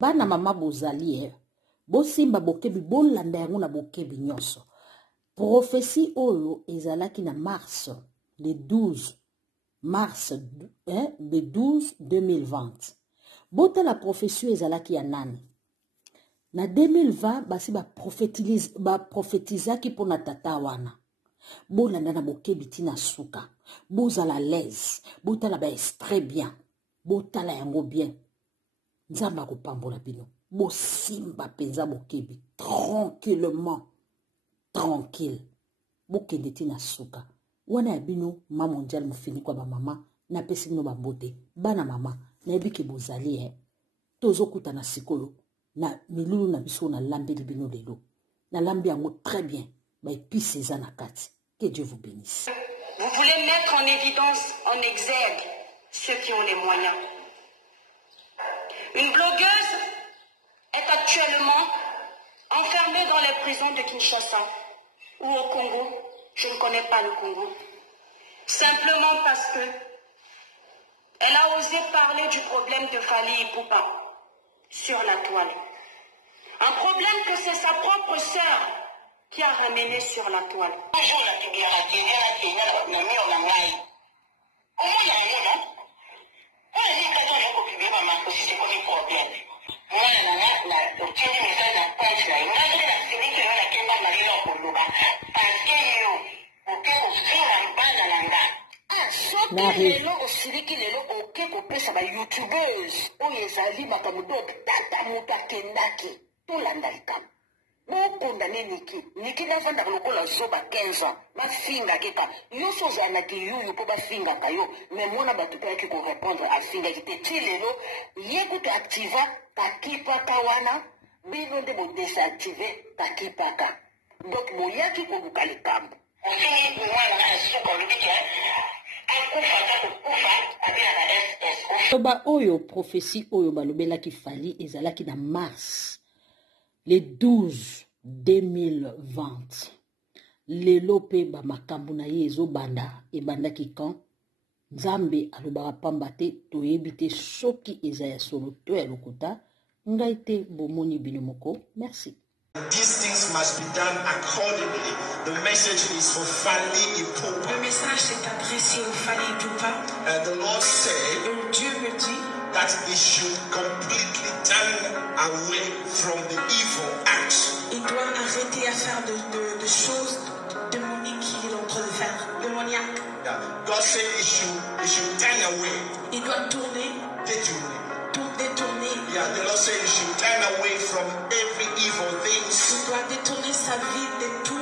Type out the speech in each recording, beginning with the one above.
Bana mama bozali bosimba bokebi bolanda yango na bokebi nyonso. Prophétie oyo ezalaki na mars le 12 mars le 12 2020. Bota la prophétie ezalaki ya nani? Na 2020 basi ba prophétisaki pona tata wana. Bolanda na bokebi tina suka. Bozala l'aise. Botala ba extrait bien. Botala yango bien. Nzamba kopambola bino. Bosimba penza bokebi. Tranquillement. Tranquille. Bokende tina suka. Wana ya bino ma mondial mufini kwa ba mama. Na pesi bino bambote. Bana mama. Na ebiki bozali Tozo kuta na sikolo. Na milulu na biso na lambi bino lelo. Na lambi yango très bien. Ba épice ezana kati. Que Dieu vous bénisse. Vous voulez mettre en évidence, en exergue, ceux qui ont les moyens. Une blogueuse est actuellement enfermée dans les prisons de Kinshasa ou au Congo. Je ne connais pas le Congo. Simplement parce que elle a osé parler du problème de Fally Ipupa sur la toile. Un problème que c'est sa propre sœur qui a ramené sur la toile. Condamné Niki n'avanda lokola zoba 15 ans ma finga keka yo soza na ki yuyu po ba finga kayo mais mona batu pa ki ko répondre à finga ki te tilelo yeku to activa takipa kawana bino de bo désactiver takipa ka donc moyaki ko bukali kambo ofini mwana na suko lubike akufa ka kufa abia na SS Oba oyo prophétie oyo balobelaki Fally ezalaki na mars le 12 2020. Lelo pe ba makambo na ye ezobanda ebandaki kan Nzambe alobaka pamba te toyebi te soki eza ya solo to ya lokuta ngai te bomoni bino moko. Merci. These things must be done accordingly. The message is for Fally Ipupa. Le message est adressé au Fally Ipupa. The Lord said, Dieu me dit that he should completely turn away from the evil acts. Il doit arrêter à faire de choses démoniques qu'il est en train de faire, démoniaques. Yeah. God said he should turn away. Il doit tourner. Détourner. Yeah, the Lord said he should turn away from every evil thing. Il doit détourner sa vie de tout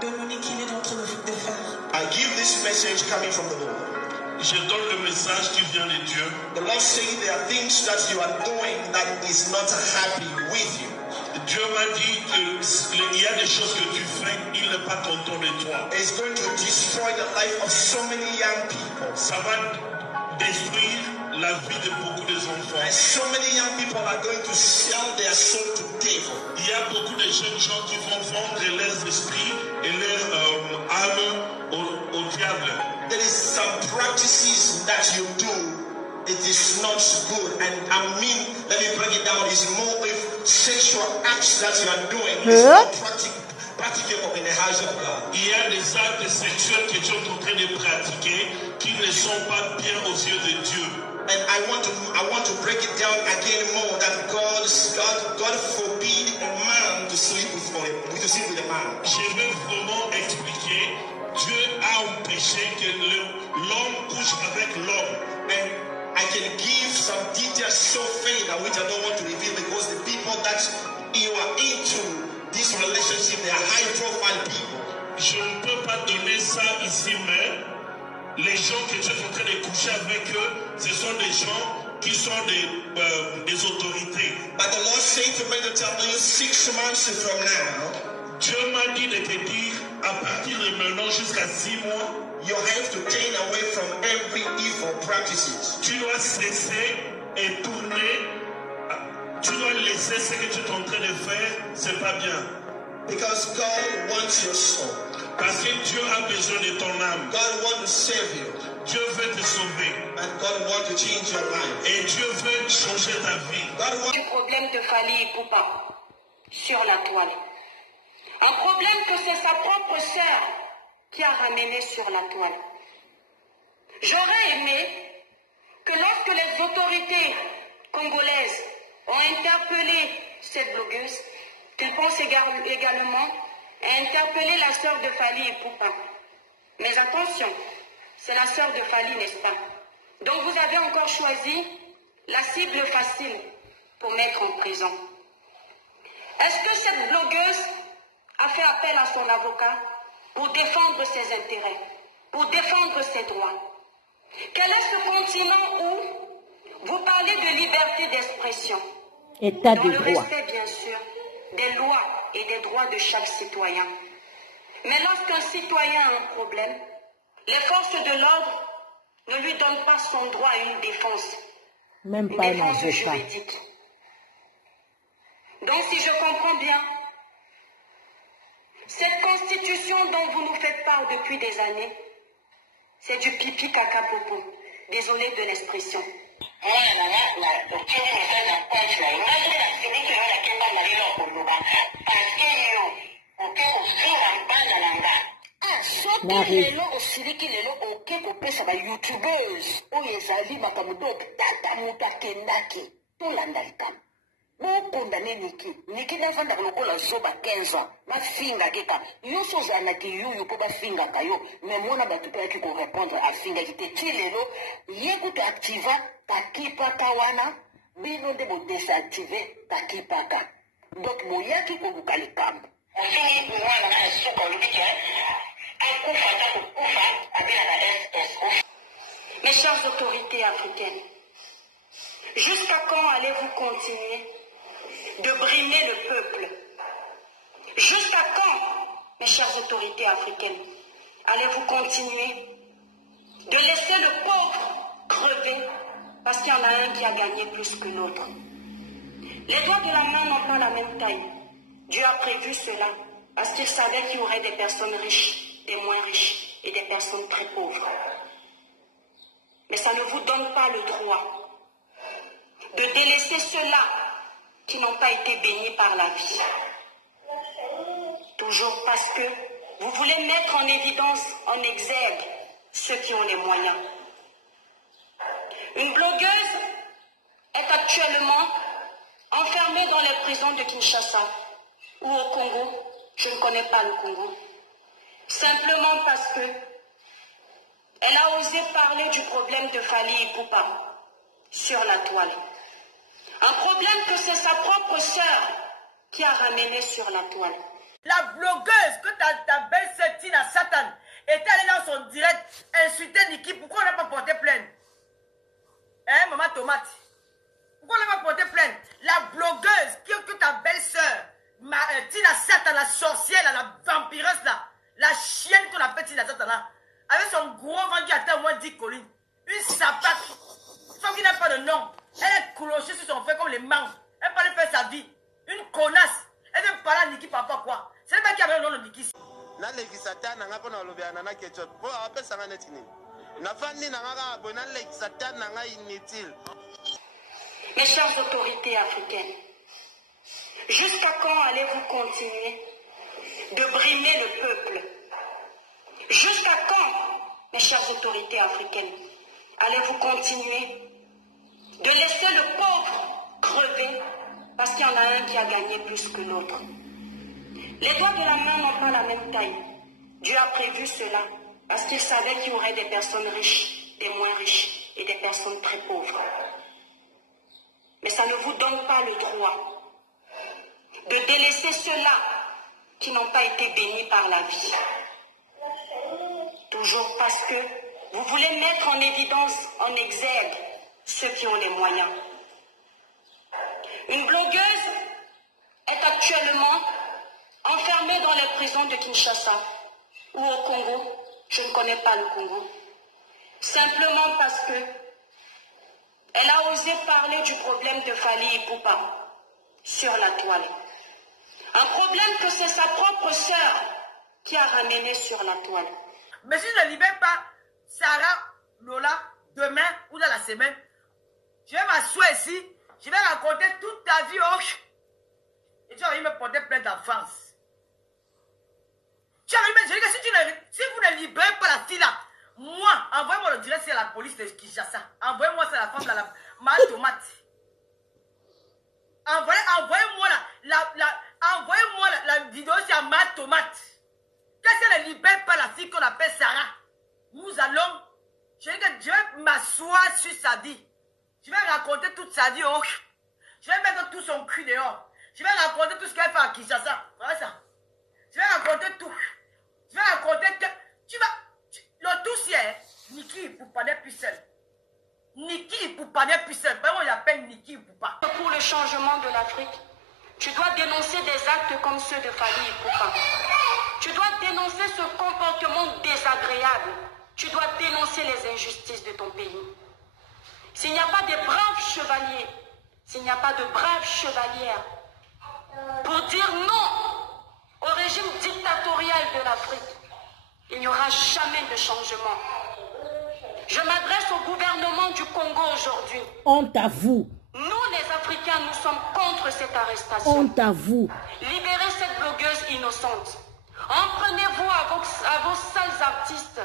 démoniaque qu'il est en train de faire. I give this message coming from the Lord. Je donne le message qui vient de Dieu. The Lord says there are things that you are doing that is not happy with you. Dieu m'a dit qu'il y a des choses que tu fais, il n'est pas content de toi. It's going to destroy the life of so many young people. Ça va détruire la vie de beaucoup d'enfants. And so many young people are going to sell their soul to devil. Il y a beaucoup de jeunes gens qui vont vendre leurs esprits et leurs âmes au diable. There is some practices that you do, it is not good. And I mean, let me break it down. It's more of sexual acts that you are doing. It's not practicable in the house of God. Il y a des actes sexuels que tu es en train de pratiquer qui ne sont pas bien aux yeux de Dieu. And I want to break it down again more that God forbid a man to sleep with a man. Je veux vraiment expliquer. Dieu a empêché que l'homme couche avec l'homme. And I can give some details so faint which I don't want to reveal because the people that you are into this relationship, they are high profile people. Je ne peux pas donner ça ici, mais les gens que tu es en train de coucher avec eux, ce sont des gens qui sont des autorités. But the Lord said to me to tell you 6 months from now, Dieu m'a dit de te dire, à partir de maintenant jusqu'à 6 mois, you have to turn away from every evil practices. Tu dois cesser et tourner. Tu dois laisser ce que tu es en train de faire, c'est pas bien. Because God wants your soul. Parce que Dieu a besoin de ton âme. God wants to save you. Dieu veut te sauver. And God wants to change your life. Et Dieu veut changer Du problème de Fally Ipupa sur la toile. Un problème que c'est sa propre sœur qui a ramené sur la toile. J'aurais aimé que lorsque les autorités congolaises ont interpellé cette blogueuse, qu'ils pensent également à interpeller la sœur de Fally Ipupa. Mais attention, c'est la sœur de Fally, n'est-ce pas? Donc vous avez encore choisi la cible facile pour mettre en prison. Est-ce que cette blogueuse a fait appel à son avocat pour défendre ses intérêts, pour défendre ses droits? Quel est ce continent où vous parlez de liberté d'expression, État dans de le droit. respect bien sûr des lois et des droits de chaque citoyen? Mais lorsqu'un citoyen a un problème, les forces de l'ordre ne lui donnent pas son droit à une défense, Même une pas un défense avocat. juridique. Donc si je comprends bien, cette constitution dont vous nous faites part depuis des années, c'est du pipi caca popo. Désolé de l'expression. Nari. lelo osiliki lelo oke kopesa bayoutubers oyo ezali makambo do tata moto akendaki tolanda likambo bokondane niki navandaka lokola zoba 15 ans bafingaki ka nyonso ozalaki yuyu mpo bafingaka yo me mona bato mpe yaki korépondre afingaki te ti lelo ye kutu activa kakipaka wana bino nde bodesactive kakipaka donc boyaki koluka likambo Mes chères autorités africaines, jusqu'à quand allez-vous continuer de brimer le peuple? Jusqu'à quand, mes chères autorités africaines, allez-vous continuer de laisser le pauvre crever parce qu'il y en a un qui a gagné plus que l'autre? Les doigts de la main n'ont pas la même taille. Dieu a prévu cela parce qu'il savait qu'il y aurait des personnes riches, des moins riches et des personnes très pauvres. Mais ça ne vous donne pas le droit de délaisser ceux-là qui n'ont pas été baignés par la vie. Toujours parce que vous voulez mettre en évidence, en exergue, ceux qui ont les moyens. Une blogueuse est actuellement enfermée dans les prisons de Kinshasa ou au Congo. Je ne connais pas le Congo. Simplement parce que elle a osé parler du problème de Fally Ipupa sur la toile. Un problème que c'est sa propre sœur qui a ramené sur la toile. La blogueuse que ta belle-sœur Tina Satan était allée dans son direct insulter Niki, pourquoi on n'a pas porté plainte? Hein, maman tomate? Pourquoi on n'a pas porté plainte? La blogueuse que ta belle-sœur Tina Satan, la sorcière, la vampireuse, la chienne qu'on appelle Tina Satan, avec son gros vendu à terre au moins 10 collines, une sapate, sauf qu'il n'a pas de nom. Elle est clochée sur son frère comme les mangues. Elle peut aller faire sa vie. Une connasse. Elle veut parler à Niki papa quoi. C'est le mec qui avait le nom de Niki. Mes chères autorités africaines, jusqu'à quand allez-vous continuer de brimer le peuple? Jusqu'à quand, mes chères autorités africaines, allez-vous continuer de laisser le pauvre crever parce qu'il y en a un qui a gagné plus que l'autre? Les doigts de la main n'ont pas la même taille. Dieu a prévu cela parce qu'il savait qu'il y aurait des personnes riches, des moins riches et des personnes très pauvres. Mais ça ne vous donne pas le droit de délaisser ceux-là qui n'ont pas été bénis par la vie. Toujours parce que vous voulez mettre en évidence, en exergue, ceux qui ont les moyens. Une blogueuse est actuellement enfermée dans les prisons de Kinshasa ou au Congo. Je ne connais pas le Congo. Simplement parce que elle a osé parler du problème de Fally Ipupa sur la toile. Un problème que c'est sa propre sœur qui a ramené sur la toile. Mais si je ne libère pas Sarah, Lola, demain ou dans la semaine, je vais m'asseoir ici, Je vais raconter toute ta vie. Oh. Et tu vas me porter plainte en France. Tu arrives, je dis que si vous ne libérez pas la fille là, moi, envoyez-moi le direct à la police de Kinshasa. Envoyez-moi ça à la femme là, ma tomate. Envoyez-moi la vidéo sur ma tomate. Quand elle ne libère pas la fille qu'on appelle Sarah, nous allons, je vais m'asseoir sur sa vie. Je vais raconter toute sa vie. Oh. Je vais mettre tout son cul dehors. Je vais raconter tout ce qu'elle fait à Kinshasa. Voilà ça. Je vais raconter tout. Je vais raconter que le tout c'est Niki Poupa n'est plus seul. Niki Poupa n'est plus seul. Vraiment, il appelle Niki Poupa. Pour le changement de l'Afrique, tu dois dénoncer des actes comme ceux de Fally Ipupa. Tu dois dénoncer ce comportement désagréable. Tu dois dénoncer les injustices de ton pays. S'il n'y a pas de braves chevaliers, s'il n'y a pas de braves chevalières, pour dire non au régime dictatorial de l'Afrique, il n'y aura jamais de changement. Je m'adresse au gouvernement du Congo aujourd'hui. Honte à vous. Nous, les Africains, nous sommes contre cette arrestation. Honte à vous. Libérez cette blogueuse innocente. En prenez-vous à vos sales artistes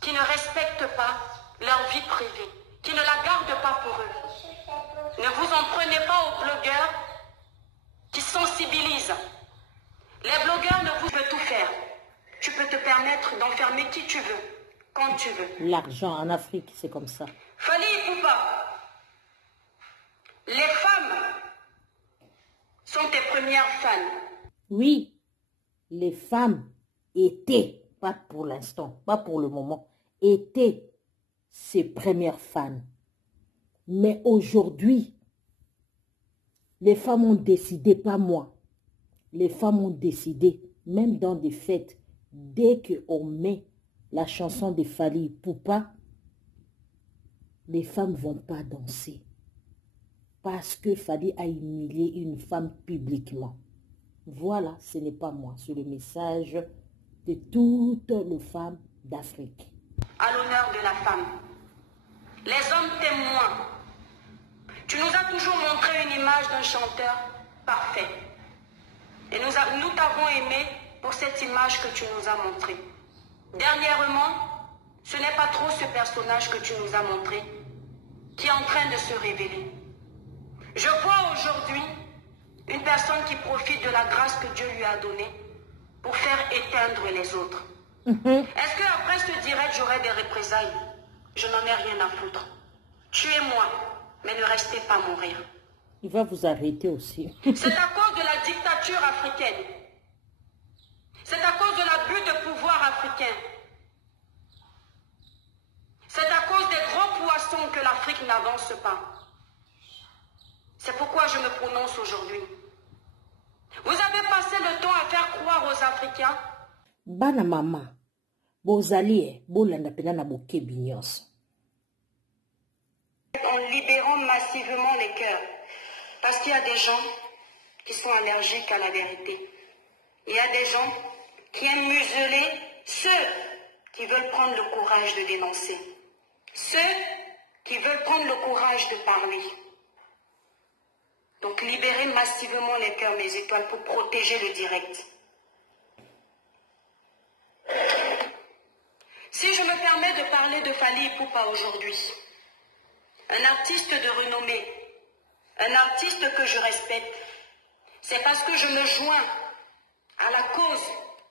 qui ne respectent pas leur vie privée, qui ne la gardent pas pour eux. Ne vous en prenez pas aux blogueurs qui sensibilisent. Les blogueurs ne vous peuvent tout faire. Tu peux te permettre d'enfermer qui tu veux, quand tu veux. L'argent en Afrique, c'est comme ça. Fally Ipupa, les femmes sont tes premières fans. Oui, les femmes étaient, pas pour l'instant, pas pour le moment, étaient ses premières fans. Mais aujourd'hui, les femmes ont décidé, pas moi, les femmes ont décidé, même dans des fêtes, dès qu'on met la chanson de Fally Ipupa, les femmes ne vont pas danser. Parce que Fally a humilié une femme publiquement. Voilà, ce n'est pas moi, c'est le message de toutes les femmes d'Afrique. À l'honneur de la femme, les hommes t'aiment moins. Tu nous as toujours montré une image d'un chanteur parfait. Et nous t'avons aimé pour cette image que tu nous as montrée. Dernièrement, ce n'est pas trop ce personnage que tu nous as montré qui est en train de se révéler. Je vois aujourd'hui une personne qui profite de la grâce que Dieu lui a donnée pour faire éteindre les autres. Est-ce qu'après ce direct, j'aurai des représailles? Je n'en ai rien à foutre. Tuez-moi, mais ne restez pas mourir. Il va vous arrêter aussi. C'est à cause de la dictature africaine. C'est à cause de l'abus de pouvoir africain. C'est à cause des gros poissons que l'Afrique n'avance pas. C'est pourquoi je me prononce aujourd'hui. Vous avez passé le temps à faire croire aux Africains. Bana mama, bozali bolanda pena na bokebi nyonso. En libérant massivement les cœurs. Parce qu'il y a des gens qui sont allergiques à la vérité. Il y a des gens qui aiment museler ceux qui veulent prendre le courage de dénoncer. Ceux qui veulent prendre le courage de parler. Donc libérez massivement les cœurs, mes étoiles, pour protéger le direct. Si je me permets de parler de Fally Ipupa aujourd'hui, un artiste de renommée, un artiste que je respecte, c'est parce que je me joins à la cause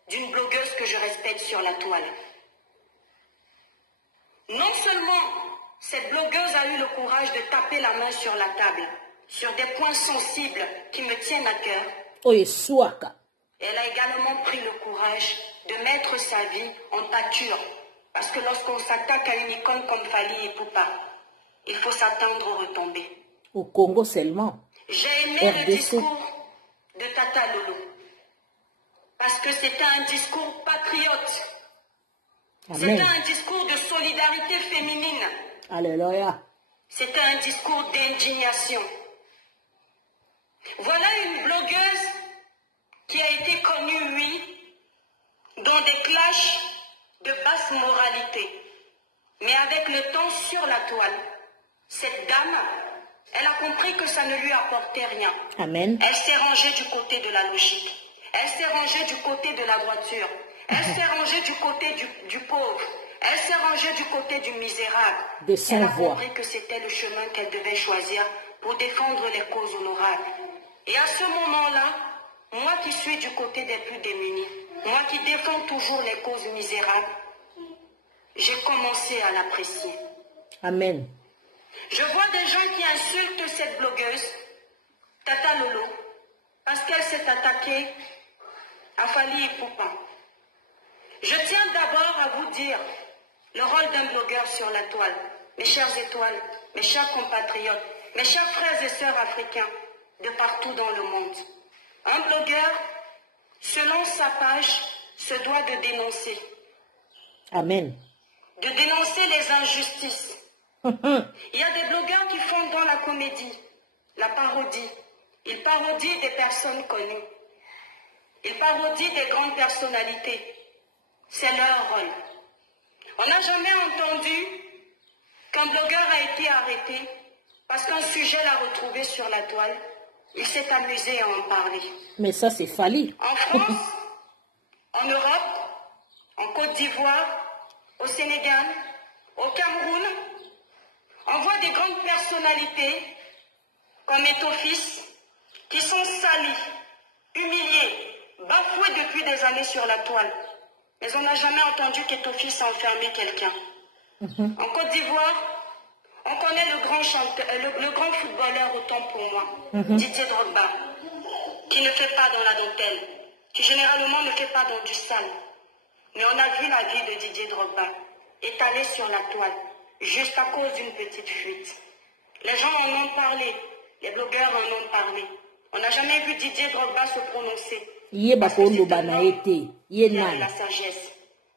d'une blogueuse que je respecte sur la toile. Non seulement cette blogueuse a eu le courage de taper la main sur la table, sur des points sensibles qui me tiennent à cœur, elle a également pris le courage de mettre sa vie en pâture. Parce que lorsqu'on s'attaque à une icône comme Fally Ipupa, il faut s'attendre aux retombées. Au Congo seulement. J'ai aimé le discours de Tata Lolo. Parce que c'était un discours patriote. C'était un discours de solidarité féminine. Alléluia. C'était un discours d'indignation. Voilà une blogueuse qui a été connue, oui, dans des clashs de basse moralité. Mais avec le temps sur la toile, cette dame Elle a compris que ça ne lui apportait rien. Amen. Elle s'est rangée du côté de la logique. Elle s'est rangée du côté de la voiture. Elle s'est rangée du côté du pauvre. Elle s'est rangée du côté du misérable. De son Elle a voix. compris que c'était le chemin qu'elle devait choisir pour défendre les causes honorables. Et à ce moment-là, moi qui suis du côté des plus démunis, moi qui défends toujours les causes misérables, j'ai commencé à l'apprécier. Amen. Je vois des gens qui insultent cette blogueuse, Tata Lolo, parce qu'elle s'est attaquée à Fally Ipupa. Je tiens d'abord à vous dire le rôle d'un blogueur sur la toile. Mes chères étoiles, mes chers compatriotes, mes chers frères et sœurs africains de partout dans le monde. Un blogueur, selon sa page, se doit de dénoncer. Amen. De dénoncer les injustices. Il y a des blogueurs qui font dans la comédie, la parodie. Ils parodient des personnes connues. Ils parodient des grandes personnalités. C'est leur rôle. On n'a jamais entendu qu'un blogueur a été arrêté parce qu'un sujet l'a retrouvé sur la toile. Il s'est amusé à en parler. Mais ça, c'est Fally. En France, en Europe, en Côte d'Ivoire, au Sénégal, au Cameroun, on voit des grandes personnalités comme Étofis qui sont salis, humiliés, bafoués depuis des années sur la toile. Mais on n'a jamais entendu qu'Étofis a enfermé quelqu'un. En Côte d'Ivoire, on connaît le grand footballeur autant pour moi, Didier Drogba, qui ne fait pas dans la dentelle, qui généralement ne fait pas dans du sale. Mais on a vu la vie de Didier Drogba étalée sur la toile, juste à cause d'une petite fuite. Les gens en ont parlé, les blogueurs en ont parlé. On n'a jamais vu Didier Drogba se prononcer. Parce que c'est un homme qui a de la sagesse.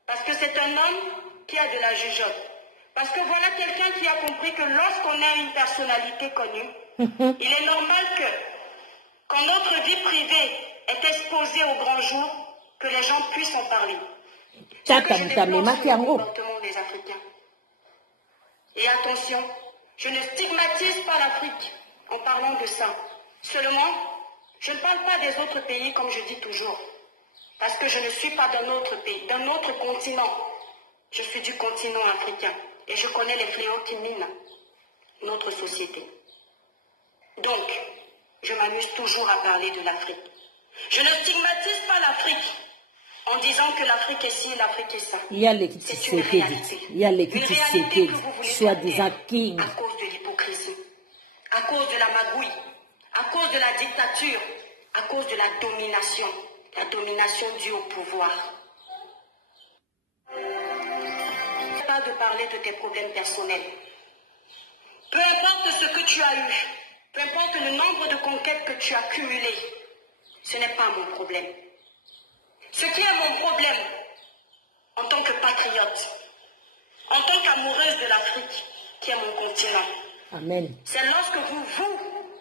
Parce que c'est un homme qui a de la jugeote. Parce que voilà quelqu'un qui a compris que lorsqu'on a une personnalité connue, il est normal que, quand notre vie privée est exposée au grand jour, que les gens puissent en parler. C'est ce que je déplore sur le comportement des Africains. Et attention, je ne stigmatise pas l'Afrique en parlant de ça. Seulement, je ne parle pas des autres pays comme je dis toujours. Parce que je ne suis pas d'un autre pays, d'un autre continent. Je suis du continent africain. Et je connais les fléaux qui minent notre société. Donc, je m'amuse toujours à parler de l'Afrique. Je ne stigmatise pas l'Afrique en disant que l'Afrique est ci, l'Afrique est ça. Il y a les Tshisekedi. Il y a les Tshisekedi, soi-disant king. À cause de l'hypocrisie, à cause de la magouille, à cause de la dictature, à cause de la domination due au pouvoir. Pas de parler de tes problèmes personnels. Peu importe ce que tu as eu, peu importe le nombre de conquêtes que tu as cumulées, ce n'est pas mon problème. Ce qui est mon problème, en tant que patriote, en tant qu'amoureuse de l'Afrique, qui est mon continent, Amen. c'est lorsque vous,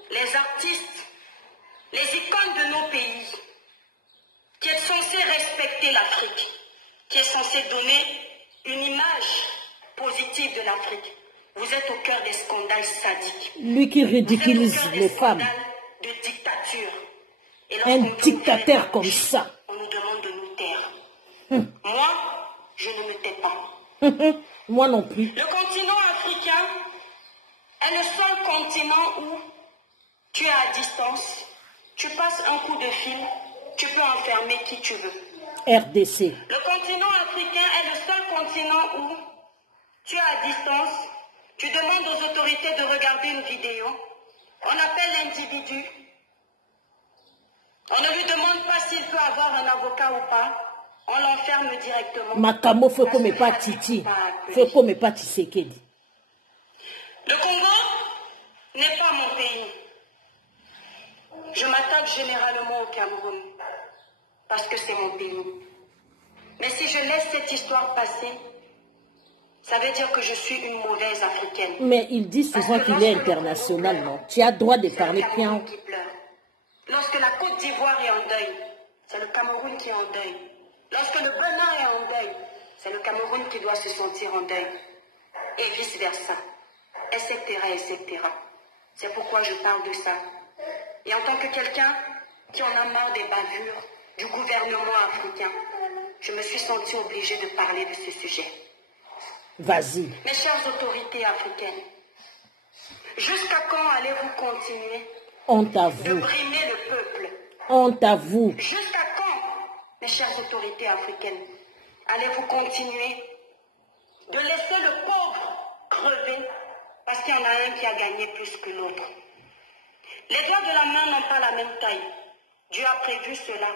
les artistes, les icônes de nos pays, qui êtes censés respecter l'Afrique, qui est censé donner une image positive de l'Afrique, vous êtes au cœur des scandales sadiques. Lui qui ridiculise les femmes. De dictature. Et un dictateur comme ça. On nous demande de nous taire. Moi, je ne me tais pas. Moi non plus. Le continent africain est le seul continent où tu es à distance, tu passes un coup de fil, tu peux enfermer qui tu veux. RDC. Le continent africain est le seul continent où tu es à distance, tu demandes aux autorités de regarder une vidéo, on appelle l'individu, on ne lui demande pas s'il peut avoir un avocat ou pas, on l'enferme directement. Makamo fait comme pas Titi, fait comme pas Tshisekedi. Le Congo n'est pas mon pays. Je m'attaque généralement au Cameroun parce que c'est mon pays. Mais si je laisse cette histoire passer, ça veut dire que je suis une mauvaise africaine. Mais il dit souvent qu'il est international, non? Tu as droit de parler bien. Qui pleure. Lorsque la Côte d'Ivoire est en deuil, c'est le Cameroun qui est en deuil. Lorsque le Bénin est en deuil, c'est le Cameroun qui doit se sentir en deuil. Et vice-versa, etc., etc. C'est pourquoi je parle de ça. Et en tant que quelqu'un qui en a marre des bavures du gouvernement africain, je me suis sentie obligée de parler de ce sujet. Vas-y. Mes chères autorités africaines, jusqu'à quand allez-vous continuer Honte à de vous. brimer le peuple? Honte à vous. Jusqu'à quand, mes chères autorités africaines, allez-vous continuer de laisser le pauvre crever parce qu'il y en a un qui a gagné plus que l'autre? Les doigts de la main n'ont pas la même taille. Dieu a prévu cela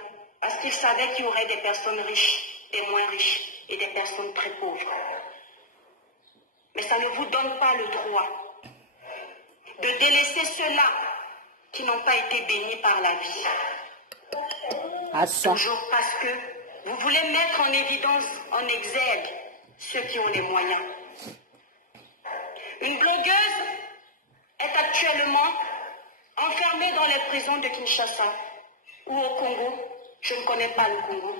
parce qu'il savait qu'il y aurait des personnes riches, des moins riches et des personnes très pauvres. Mais ça ne vous donne pas le droit de délaisser ceux-là qui n'ont pas été bénis par la vie. À ça. Toujours parce que vous voulez mettre en évidence, en exergue, ceux qui ont les moyens. Une blogueuse est actuellement enfermée dans les prisons de Kinshasa ou au Congo. Je ne connais pas le Congo.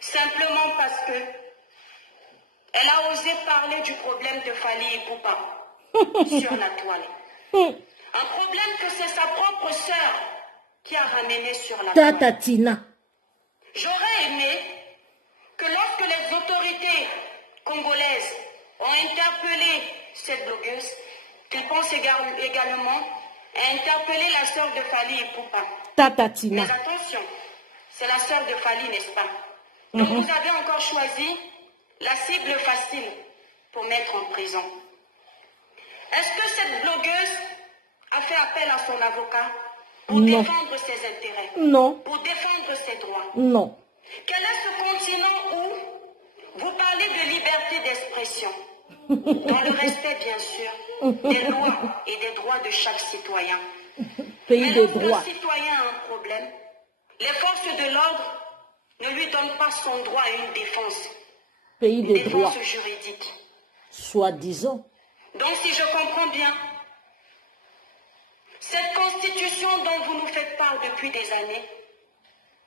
Simplement parce que elle a osé parler du problème de Fally Ipupa sur la toile. Un problème que c'est sa propre sœur qui a ramené sur la toile. Tatatina. J'aurais aimé que lorsque les autorités congolaises ont interpellé cette blogueuse, qu'ils pensent également à interpeller la sœur de Fally Ipupa. Tatatina. Mais attention, c'est la sœur de Fally, n'est-ce pas? Donc vous avez encore choisi la cible facile pour mettre en prison. Est-ce que cette blogueuse a fait appel à son avocat pour défendre ses intérêts? Non. Pour défendre ses droits? Non. Quel est ce continent où vous parlez de liberté d'expression, dans le respect, bien sûr, des lois et des droits de chaque citoyen? Pays de Lorsque droit. le citoyen a un problème, les forces de l'ordre ne lui donnent pas son droit à une défense. Pays Une de droit. défense juridique. Soi-disant. Donc si je comprends bien, cette constitution dont vous nous faites part depuis des années,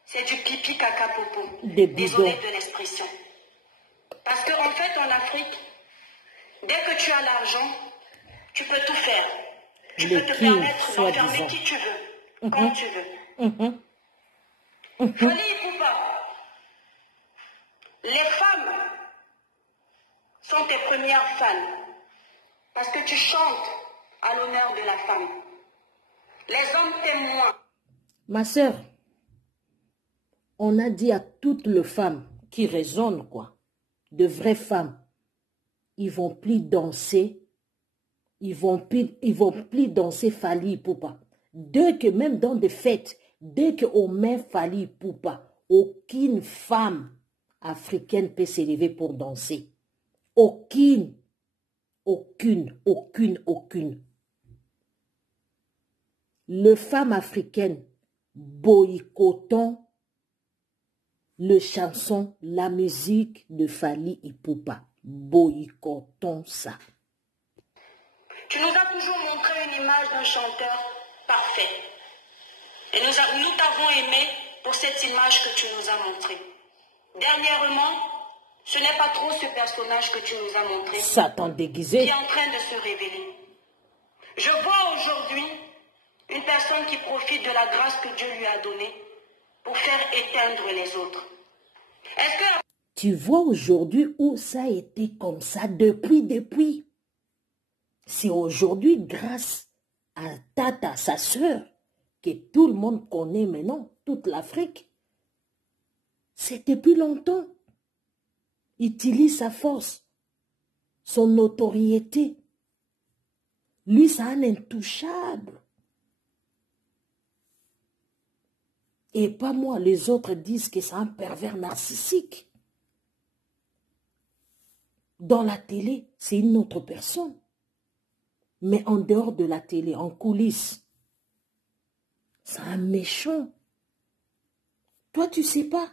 c'est du pipi caca popo. Des Désolé bidons. de l'expression. Parce qu'en fait, en Afrique, dès que tu as l'argent, tu peux tout faire. Tu Les peux te kings, permettre d'enfermer soi-disant. qui tu veux, quand tu veux. Fally Ipupa, les femmes sont tes premières fans parce que tu chantes à l'honneur de la femme. Les hommes t'aiment moins. Ma sœur, on a dit à toutes les femmes qui raisonnent, quoi, de vraies femmes, ils vont plus danser, ils vont plus danser Fally Ipupa. Dès que, même dans des fêtes, dès qu'on met Fally Ipupa, aucune femme africaine peut s'élever pour danser. Aucune. Les femmes africaines boycottons le chanson, la musique de Fally Ipupa. Boycottons ça. Tu nous as toujours montré une image d'un chanteur parfait. Et nous t'avons aimé pour cette image que tu nous as montrée. Dernièrement, ce n'est pas trop ce personnage que tu nous as montré Satan qui déguisé. est en train de se révéler. Je vois aujourd'hui une personne qui profite de la grâce que Dieu lui a donnée pour faire éteindre les autres. Est-ce que Tu vois aujourd'hui où ça a été comme ça depuis. C'est aujourd'hui grâce à Tata, sa sœur, que tout le monde connaît maintenant, toute l'Afrique. C'est depuis longtemps. Il utilise sa force, son notoriété. Lui, c'est un intouchable. Et pas moi, les autres disent que c'est un pervers narcissique. Dans la télé, c'est une autre personne. Mais en dehors de la télé, en coulisses, c'est un méchant. Toi, tu sais pas.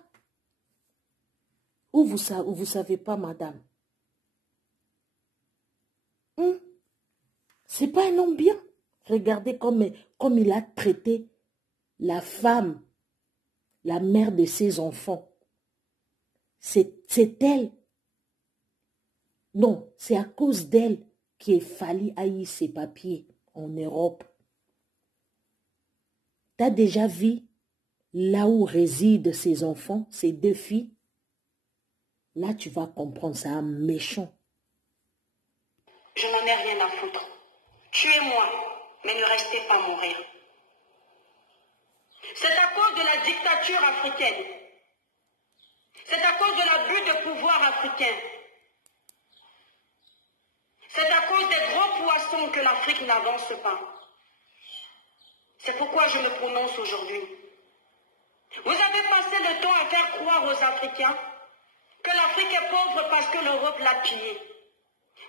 Ou vous savez pas, madame. C'est pas un homme bien. Regardez comme il a traité la femme, la mère de ses enfants. C'est elle. Non, c'est à cause d'elle qu'il fallait haïr ses papiers. en Europe. Tu as déjà vu là où résident ces enfants, ces 2 filles? Là, tu vas comprendre, c'est un méchant. Je n'en ai rien à foutre. Tuez-moi, mais ne restez pas mourir. C'est à cause de la dictature africaine. C'est à cause de l'abus de pouvoir africain. C'est à cause des gros poissons que l'Afrique n'avance pas. C'est pourquoi je me prononce aujourd'hui. Vous avez passé le temps à faire croire aux Africains que l'Afrique est pauvre parce que l'Europe l'a pillée.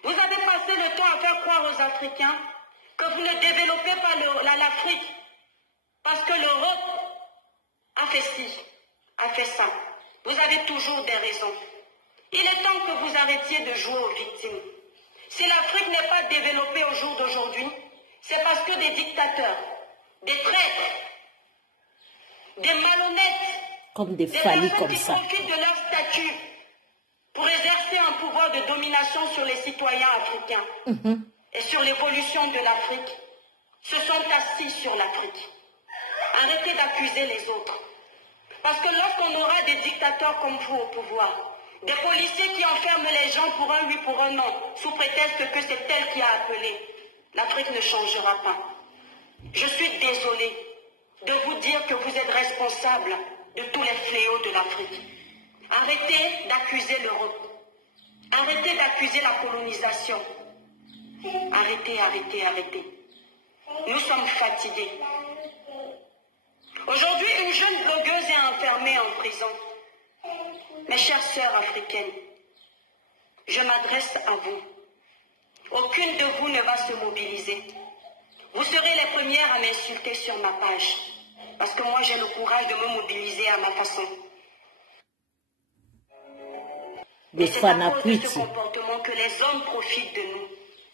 Vous avez passé le temps à faire croire aux Africains que vous ne développez pas l'Afrique parce que l'Europe a fait ci, a fait ça. Vous avez toujours des raisons. Il est temps que vous arrêtiez de jouer aux victimes. Si l'Afrique n'est pas développée au jour d'aujourd'hui, c'est parce que des dictateurs, des traîtres, des malhonnêtes, Comme des des familles personnes comme qui ça. profitent de leur statut pour exercer un pouvoir de domination sur les citoyens africains et sur l'évolution de l'Afrique, se sont assis sur l'Afrique. Arrêtez d'accuser les autres. Parce que lorsqu'on aura des dictateurs comme vous au pouvoir, des policiers qui enferment les gens pour un oui, pour un non, sous prétexte que c'est elle qui a appelé, l'Afrique ne changera pas. Je suis désolée de vous dire que vous êtes responsable de tous les fléaux de l'Afrique. Arrêtez d'accuser l'Europe. Arrêtez d'accuser la colonisation. Arrêtez, arrêtez, arrêtez. Nous sommes fatigués. Aujourd'hui, une jeune blogueuse est enfermée en prison. Mes chères sœurs africaines, je m'adresse à vous. Aucune de vous ne va se mobiliser. Vous serez les premières à m'insulter sur ma page. Parce que moi, j'ai le courage de me mobiliser à ma façon. Des C'est à cause de fanakuiti. ce comportement que les hommes profitent de nous.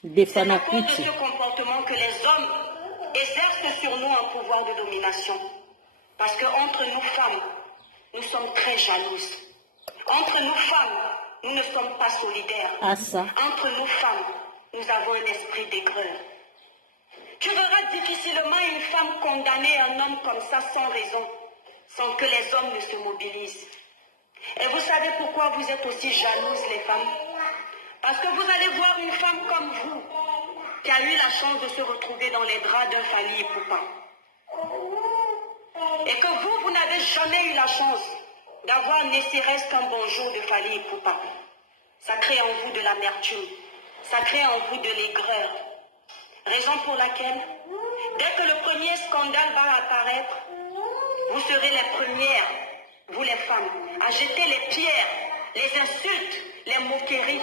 Des C'est à cause de fanakuiti. ce comportement que les hommes exercent sur nous un pouvoir de domination. Parce qu'entre nous femmes, nous sommes très jalouses. Entre nous femmes, nous ne sommes pas solidaires. Ah ça. Entre nous femmes, nous avons un esprit d'aigreur. Tu verras difficilement une femme condamner un homme comme ça sans raison, sans que les hommes ne se mobilisent. Et vous savez pourquoi vous êtes aussi jalouses, les femmes? Parce que vous allez voir une femme comme vous, qui a eu la chance de se retrouver dans les draps d'un Fally Ipupa. Et que vous n'avez jamais eu la chance d'avoir ne serait-ce qu'un bonjour de Fally Ipupa. Ça crée en vous de l'amertume, ça crée en vous de l'aigreur. Raison pour laquelle, dès que le premier scandale va apparaître, vous serez les premières, vous les femmes, à jeter les pierres, les insultes, les moqueries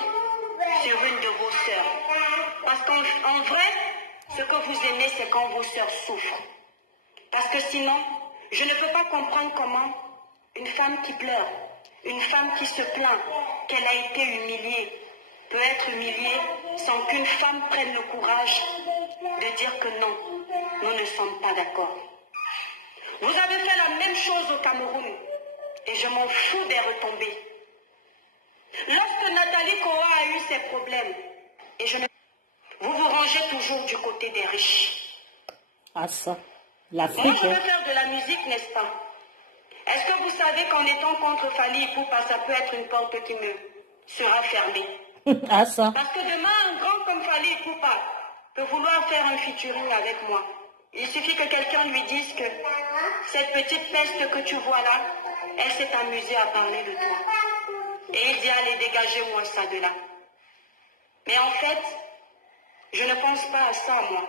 sur une de vos sœurs. Parce qu'en vrai, ce que vous aimez, c'est quand vos sœurs souffrent. Parce que sinon, je ne peux pas comprendre comment une femme qui pleure, une femme qui se plaint qu'elle a été humiliée, peut être humiliée sans qu'une femme prenne le courage de dire que non, nous ne sommes pas d'accord. Vous avez fait la même chose au Cameroun et je m'en fous des retombées. Lorsque Nathalie Koa a eu ses problèmes, et vous vous rangez toujours du côté des riches. Ah ça. Moi, L'Afrique, je veux hein. faire de la musique, n'est-ce pas? Est-ce que vous savez qu'en étant contre Fally Ipupa, ça peut être une porte qui me sera fermée? Ah ça. Parce que demain, un grand comme Fally Ipupa peut vouloir faire un featuring avec moi. Il suffit que quelqu'un lui dise que cette petite peste que tu vois là, elle s'est amusée à parler de toi. Et il dit, allez, dégagez-moi ça de là. Mais en fait, je ne pense pas à ça, moi.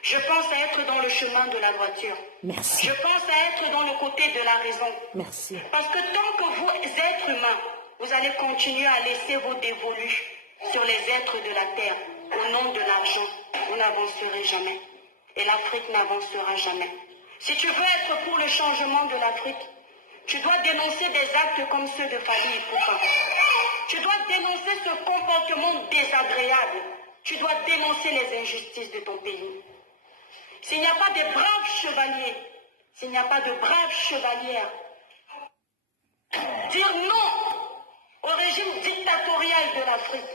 Je pense à être dans le chemin de la voiture. Merci. Je pense à être dans le côté de la raison. Merci. Parce que tant que vous, êtres humains, vous allez continuer à laisser vos dévolus sur les êtres de la terre, au nom de l'argent, vous n'avancerez jamais. Et l'Afrique n'avancera jamais. Si tu veux être pour le changement de l'Afrique, tu dois dénoncer des actes comme ceux de Fally Ipupa. Tu dois dénoncer ce comportement désagréable. Tu dois dénoncer les injustices de ton pays. S'il n'y a pas de braves chevaliers, s'il n'y a pas de braves chevalières, dire non au régime dictatorial de l'Afrique,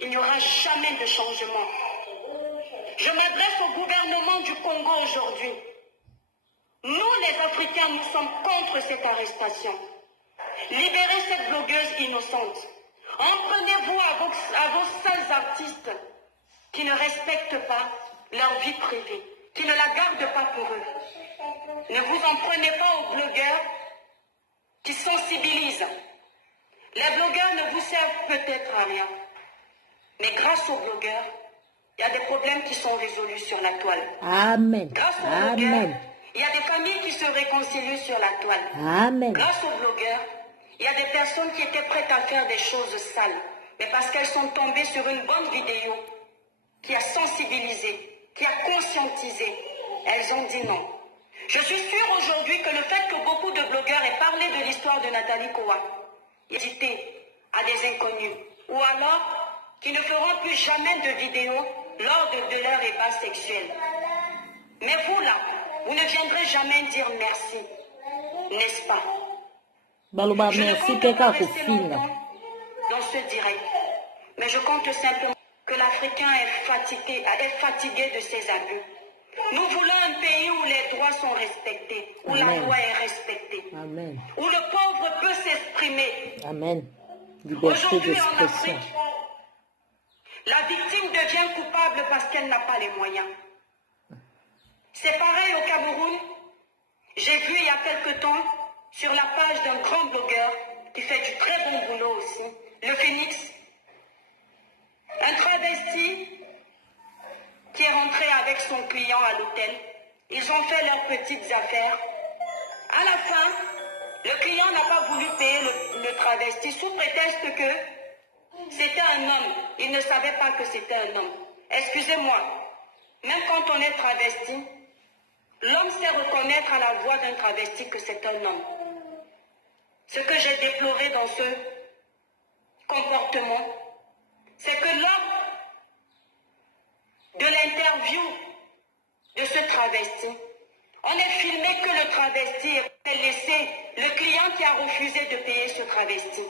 il n'y aura jamais de changement. Je m'adresse au gouvernement du Congo aujourd'hui. Nous, les Africains, nous sommes contre cette arrestation. Libérez cette blogueuse innocente. En prenez-vous à vos seuls artistes qui ne respectent pas leur vie privée, qui ne la gardent pas pour eux. Ne vous en prenez pas aux blogueurs qui sensibilisent. Les blogueurs ne vous servent peut-être à rien, mais grâce aux blogueurs, il y a des problèmes qui sont résolus sur la toile. Amen. Grâce aux blogueurs, il y a des familles qui se réconcilient sur la toile. Amen. Grâce aux blogueurs, il y a des personnes qui étaient prêtes à faire des choses sales, mais parce qu'elles sont tombées sur une bonne vidéo qui a sensibilisé, qui a conscientisé, elles ont dit non. Je suis sûre aujourd'hui que le fait que beaucoup de blogueurs aient parlé de l'histoire de Nathalie Kowa, hésité à des inconnus, ou alors qui ne feront plus jamais de vidéos lors de leur ébat sexuel. Mais vous là, vous ne viendrez jamais dire merci, n'est-ce pas? Baloba, Je ne merci, compte Keka pas rester Kofinga. longtemps dans ce direct, mais je compte simplement que l'Africain est fatigué de ses abus. Nous voulons un pays où les droits sont respectés, où Amen. la loi est respectée, Amen. où le pauvre peut s'exprimer. Amen. Liberté Aujourd'hui en d'expression. Afrique, la victime devient coupable parce qu'elle n'a pas les moyens. C'est pareil au Cameroun. J'ai vu il y a quelque temps sur la page d'un grand blogueur qui fait du très bon boulot aussi, le Phoenix, un travesti qui est rentré avec son client à l'hôtel. Ils ont fait leurs petites affaires. À la fin, le client n'a pas voulu payer le travesti sous prétexte que c'était un homme. Il ne savait pas que c'était un homme. Excusez-moi, même quand on est travesti, l'homme sait reconnaître à la voix d'un travesti que c'est un homme. Ce que j'ai déploré dans ce comportement, c'est que lors de l'interview de ce travesti, on est filmé que le travesti ait laissé le client qui a refusé de payer ce travesti.